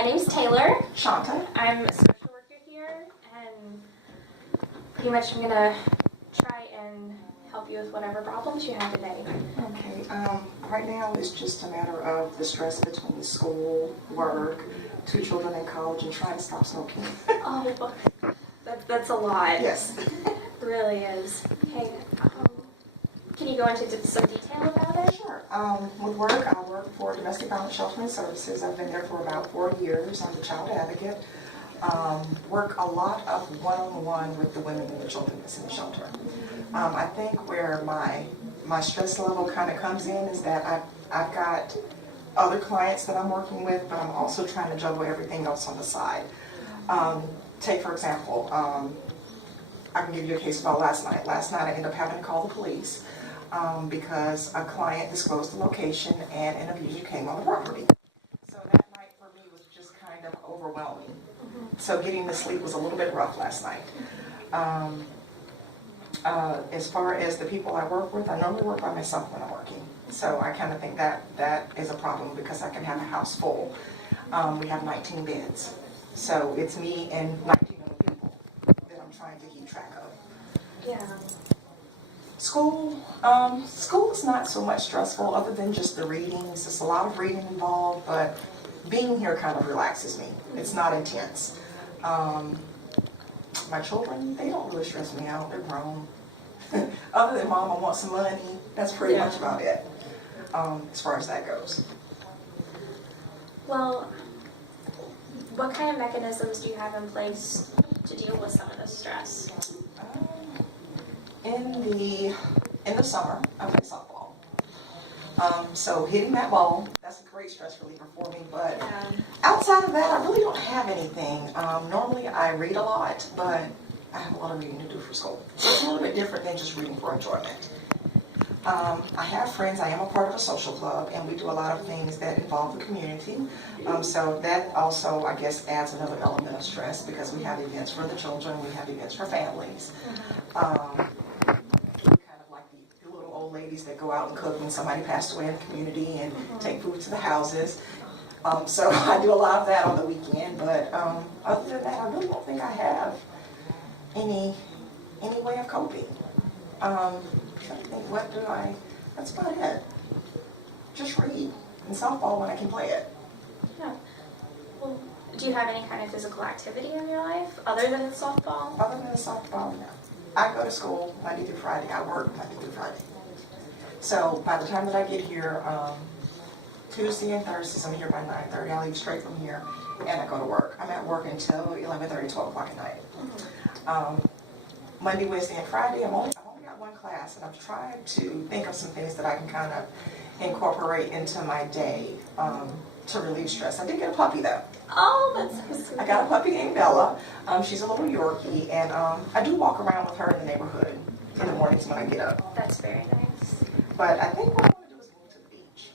My name's Taylor. Shanta. I'm a social worker here, and pretty much I'm gonna try and help you with whatever problems you have today. Okay, right now it's just a matter of the stress between school, work, 2 children in college, and trying to stop smoking. Oh, that's a lot. Yes. It really is. Okay, can you go into some detail about it? Sure. With work, I work for Domestic Violence Sheltering Services. I've been there for about 4 years. I'm the child advocate. Work a lot of one-on-one with the women and the children that's in the shelter. I think where my stress level kind of comes in is that I've got other clients that I'm working with, but I'm also trying to juggle everything else on the side. Take, for example, I can give you a case about last night. Last night I ended up having to call the police because a client disclosed the location and an abuser came on the property. So that night for me was just kind of overwhelming. So getting to sleep was a little bit rough last night. As far as the people I work with, I normally work by myself when I'm working. So I kind of think that is a problem because I can have a house full. We have 19 beds. So it's me and 19 other people that I'm trying to keep track of. Yeah. School is not so much stressful other than just the readings. There's a lot of reading involved, but being here kind of relaxes me. It's not intense. My children, they don't really stress me out. They're grown. Other than mom, I want some money. That's pretty much about it as far as that goes. Well, what kind of mechanisms do you have in place to deal with some of the stress? In the summer, I play softball. So hitting that ball, that's a great stress reliever for me. But outside of that, I really don't have anything. Normally, I read a lot, but I have a lot of reading to do for school. So it's a little bit different than just reading for enjoyment. I have friends. I am a part of a social club, and we do a lot of things that involve the community. So that also, I guess, adds another element of stress because we have events for the children, we have events for families. Kind of like the little old ladies that go out and cook when somebody passed away in the community and take food to the houses. So I do a lot of that on the weekend, but other than that, I really don't think I have any way of coping. That's about it. Just read and softball when I can play it. Yeah. Well, do you have any kind of physical activity in your life other than the softball? Other than the softball, no. I go to school Monday through Friday. I work Monday through Friday. So by the time that I get here, Tuesday and Thursdays, I'm here by 9:30. I leave straight from here and I go to work. I'm at work until 11:30, 12 o'clock at night. Monday, Wednesday, and Friday, I've only got one class, and I'm trying to think of some things that I can kind of incorporate into my day to relieve stress. I did get a puppy, though. Oh, that's so sweet. I got a puppy named Bella. She's a little Yorkie, and I do walk around with her in the neighborhood in the mornings when I get up. That's very nice. But I think what I want to do is move to the beach.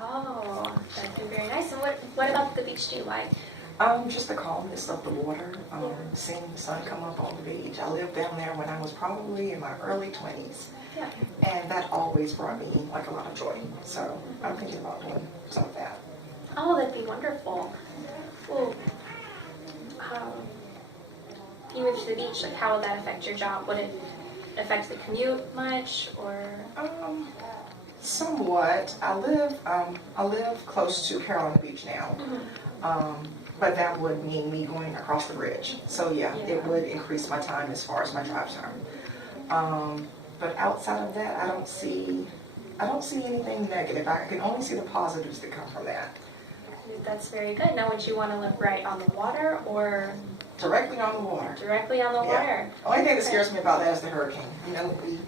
Oh, that'd be very nice. And what about the beach do you like? Just the calmness of the water, seeing the sun come up on the beach. I lived down there when I was probably in my early 20s. Yeah. And that always brought me like a lot of joy. So I'm thinking about doing some of that. Oh, that'd be wonderful. Well, you moved to the beach. Like, how would that affect your job? Would it affect the commute much, or? Somewhat. I live close to Carolina Beach now. But that would mean me going across the bridge. So yeah, it would increase my time as far as my drive time. But outside of that, I don't see anything negative. I can only see the positives that come from that. That's very good. Now, would you want to live right on the water or? Directly on the water. Directly on the water. Only thing that scares me about that is the hurricane. You know, we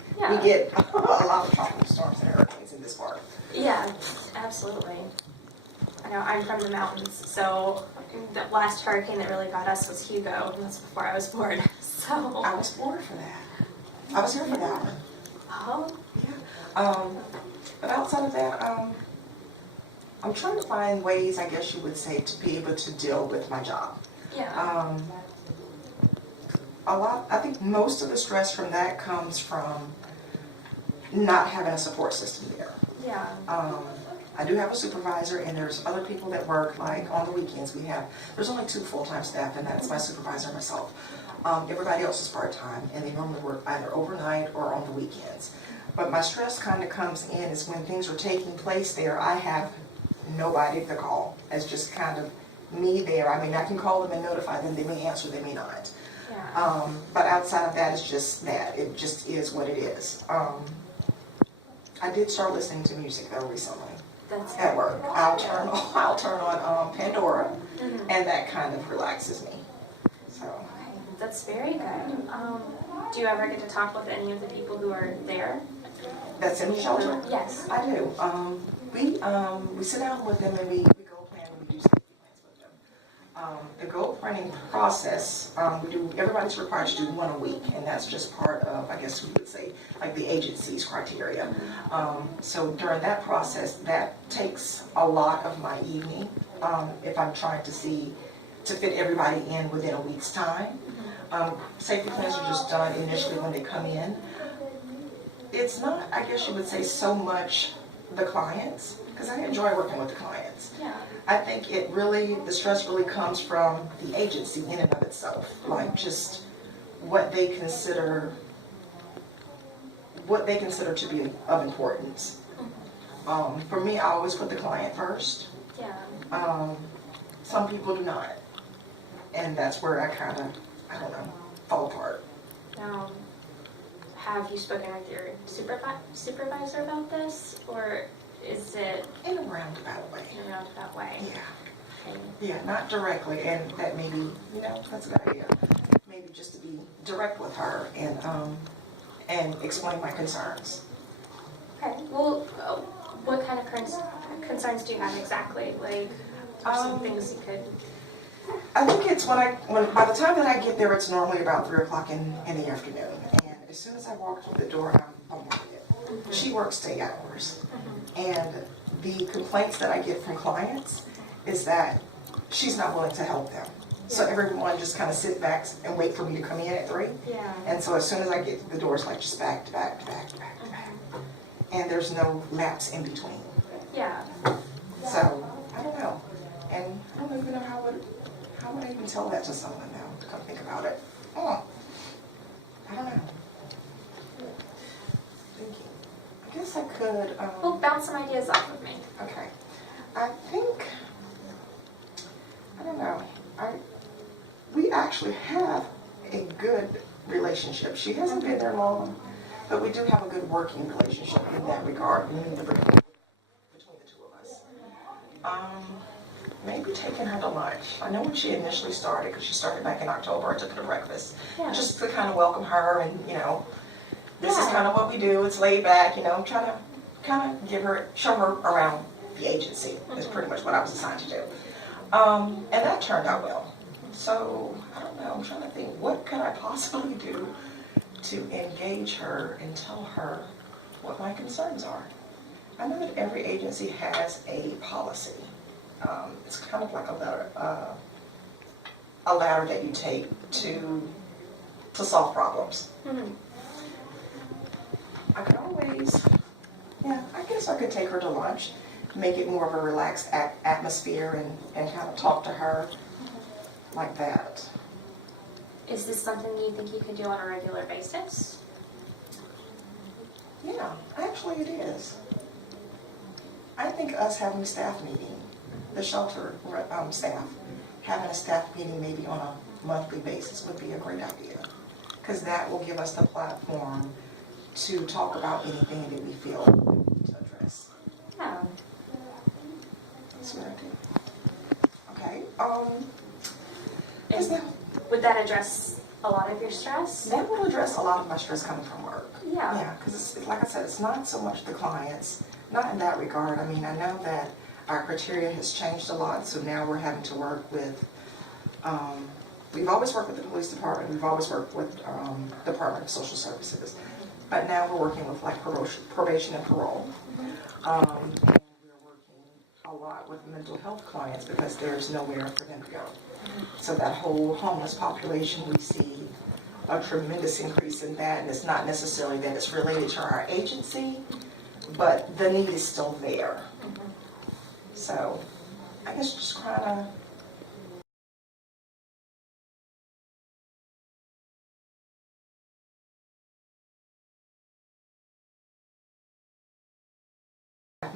get a lot of tropical storms and hurricanes in this part. Yeah, absolutely. I know I'm from the mountains, so the last hurricane that really got us was Hugo, and that's before I was born. So I was born for that. I was here for that one. Oh. Yeah. But outside of that, I'm trying to find ways, I guess you would say, to be able to deal with my job. Yeah. I think most of the stress from that comes from not having a support system there. Yeah. I do have a supervisor, and there's other people that work, like on the weekends there's only 2 full-time staff, and that's my supervisor and myself. Everybody else is part-time, and they normally work either overnight or on the weekends. But my stress kind of comes in is when things are taking place there, I have nobody to call. It's just kind of me there. I mean, I can call them and notify them. They may answer, they may not. Yeah. But outside of that, it's just that. It just is what it is. I did start listening to music though recently That's at work. I'll turn on Pandora, and that kind of relaxes me. So Okay, that's very good. Do you ever get to talk with any of the people who are there? that's in the shelter. Yes. I do. We sit down with them and we goal plan and we do safety plans with them. The goal planning process, everybody's required to do one a week, and that's just part of, I guess we would say, like the agency's criteria. So during that process, that takes a lot of my evening, if I'm trying to fit everybody in within a week's time. Safety plans are just done initially when they come in. It's not, I guess you would say, so much the clients, because I enjoy working with the clients. Yeah. I think the stress really comes from the agency in and of itself, like just what they consider to be of importance. For me, I always put the client first. Yeah. Some people do not, and that's where I kind of, I don't know, fall apart. Now, have you spoken with your supervisor about this, or is it In a roundabout way. in a roundabout way? Yeah. Okay. Yeah, not directly, and that maybe, that's a good idea. Maybe just to be direct with her and explain my concerns. Okay. Well, what kind of concerns do you have exactly? Like, some things you could. I think it's by the time that I get there, it's normally about 3 o'clock in the afternoon. And as soon as I walk through the door, I'm bombarded. She works day hours. And the complaints that I get from clients is that she's not willing to help them. So everyone just kind of sit back and wait for me to come in at 3. Yeah. And so as soon as I get to the door, it's like just back to back to back to back to back. And there's no lapse in between. Yeah. So, I don't know. And I don't even know how would I even tell that to someone now, to come think about it. I don't know. Thinking. I guess I could, Well, bounce some ideas off of me. okay. I think, I don't know. We actually have a good relationship. She hasn't been there long, but we do have a good working relationship in that regard, meaning the between the 2 of us. Maybe taking her to lunch. I know when she initially started, because she started back in October, I took her to breakfast. Yeah. Just to kind of welcome her and, this is Yeah. kind of what we do. It's laid back, trying to kind of show her around the agency is pretty much what I was assigned to do. And that turned out well. So, I don't know, I'm trying to think, what could I possibly do to engage her and tell her what my concerns are? I know that every agency has a policy. It's kind of like a ladder that you take to solve problems. I could always, I guess I could take her to lunch, make it more of a relaxed atmosphere and kind of talk to her like that. Is this something you think you could do on a regular basis? Yeah, actually it is. I think us having a staff meeting, the shelter staff, having a staff meeting maybe on a monthly basis would be a great idea. Because that will give us the platform to talk about anything that we feel we need to address. Yeah. That's what I do. Okay. Is that, Would that address a lot of your stress? that will address a lot of my stress coming from work. Yeah. Yeah, because like I said, it's not so much the clients, not in that regard. I mean, I know that our criteria has changed a lot, so now we're having to work with, we've always worked with the police department, we've always worked with Department of Social Services, but now we're working with like probation and parole. And we're working a lot with mental health clients because there's nowhere for them to go. So that whole homeless population, we see a tremendous increase in that, and it's not necessarily that it's related to our agency, but the need is still there. So I guess just kind of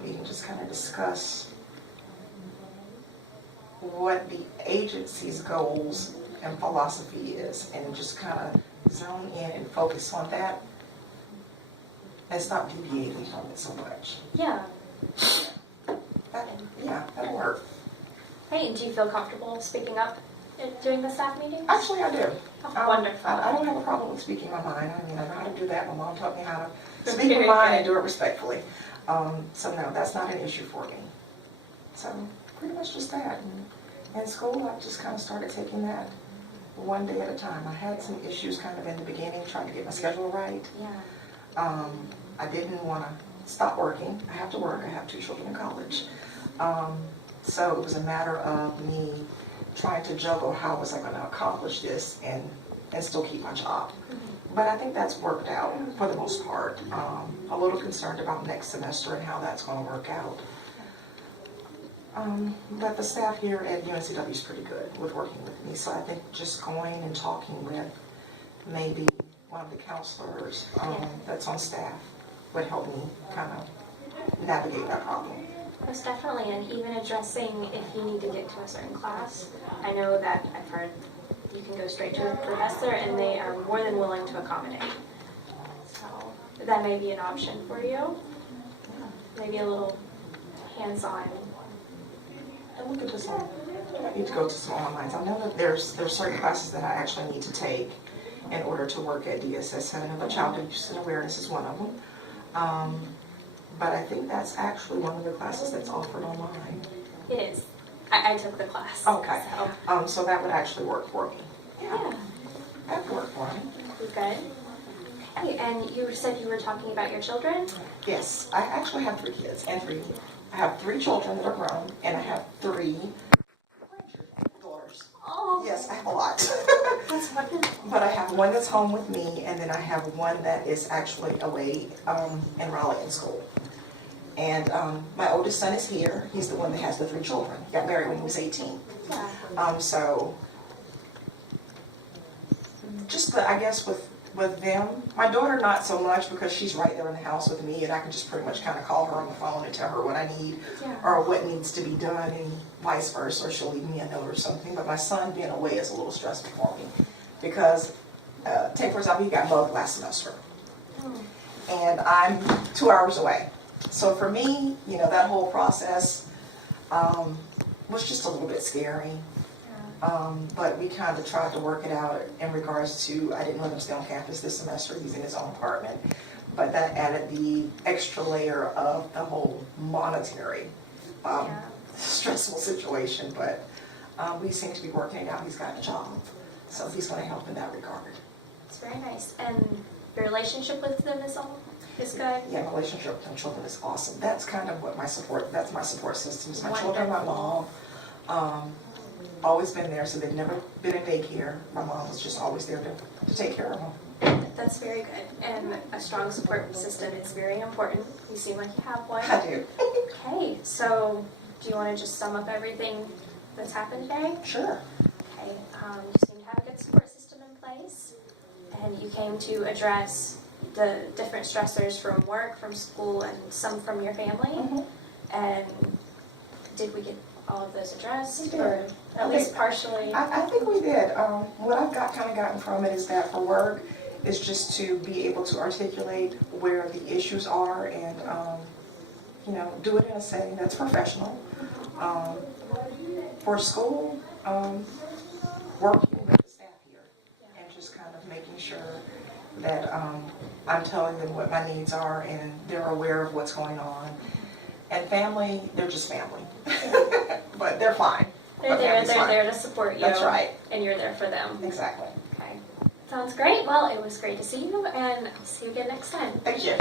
meeting, just kind of discuss what the agency's goals and philosophy is, and just kind of zone in and focus on that and stop deviating from it so much. Yeah. That'll work. Hey, and do you feel comfortable speaking up during the staff meetings? Actually, I do. Oh, wonderful. I don't have a problem with speaking my mind. I mean, I know how to do that. My mom taught me how to speak Very my mind and good. do it respectfully. So no, that's not an issue for me. So pretty much just that. And in school, I just kind of started taking that one day at a time. I had some issues kind of in the beginning, trying to get my schedule right. Yeah. I didn't want to stop working. I have to work. I have 2 children in college. So it was a matter of me trying to juggle how was I going to accomplish this and still keep my job. But I think that's worked out for the most part. A little concerned about next semester and how that's going to work out. But the staff here at UNCW is pretty good with working with me. So I think just going and talking with maybe one of the counselors that's on staff would help me kind of navigate that problem. Most definitely, and even addressing if you need to get to a certain class. I know that I've heard you can go straight to a professor and they are more than willing to accommodate. So that may be an option for you. Maybe a little hands-on. And look at some, I need to go to some online. I know that there's certain classes that I actually need to take in order to work at DSS. I know that child abuse and awareness is one of them. But I think that's actually one of the classes that's offered online. It is. I took the class. Okay. So, So that would actually work for me. yeah. That would work for me. Good. Okay, and you said you were talking about your children? Yes, I actually have 3 kids and 3. I have 3 children that are grown, and I have 3 daughters. Oh. Yes, I have a lot. That's wonderful. But I have one that's home with me, and then I have one that is actually away in Raleigh in school. And my oldest son is here. He's the one that has the 3 children. He got married when he was 18. Yeah. So just I guess with them, my daughter not so much because she's right there in the house with me, and I can just pretty much kind of call her on the phone and tell her what I need or what needs to be done, and vice versa, or she'll leave me a note or something. But my son being away is a little stressful for me because, take for example, he got mugged last semester, and I'm 2 hours away. So for me, that whole process was just a little bit scary. But we kind of tried to work it out in regards to, I didn't let him stay on campus this semester. He's in his own apartment. But that added the extra layer of the whole monetary stressful situation. But we seem to be working it out. He's got a job. So he's going to help in that regard. It's very nice. And your relationship with them is good? Yeah, my relationship with my children is awesome. That's kind of what my support system is. My Wonderful. children, my mom. Always been there, so they've never been in daycare. My mom was just always there to take care of them. That's very good. And a strong support system is very important. You seem like you have one. I do. Okay, so do you want to just sum up everything that's happened today? Sure. Okay, you seem to have a good support system in place, and you came to address the different stressors from work, from school, and some from your family. Mhm. And did we get all of those addressed? We did. Or at least partially? I think we did. What I've gotten from it is that for work, is just to be able to articulate where the issues are and, do it in a setting that's professional. For school, working with the staff here and just kind of making sure that I'm telling them what my needs are and they're aware of what's going on. And family, they're just family. But they're fine. They're But there. family's They're fine. there to support you. That's right. And you're there for them. Exactly. Okay. Sounds great. Well, it was great to see you, and I'll see you again next time. Thank you.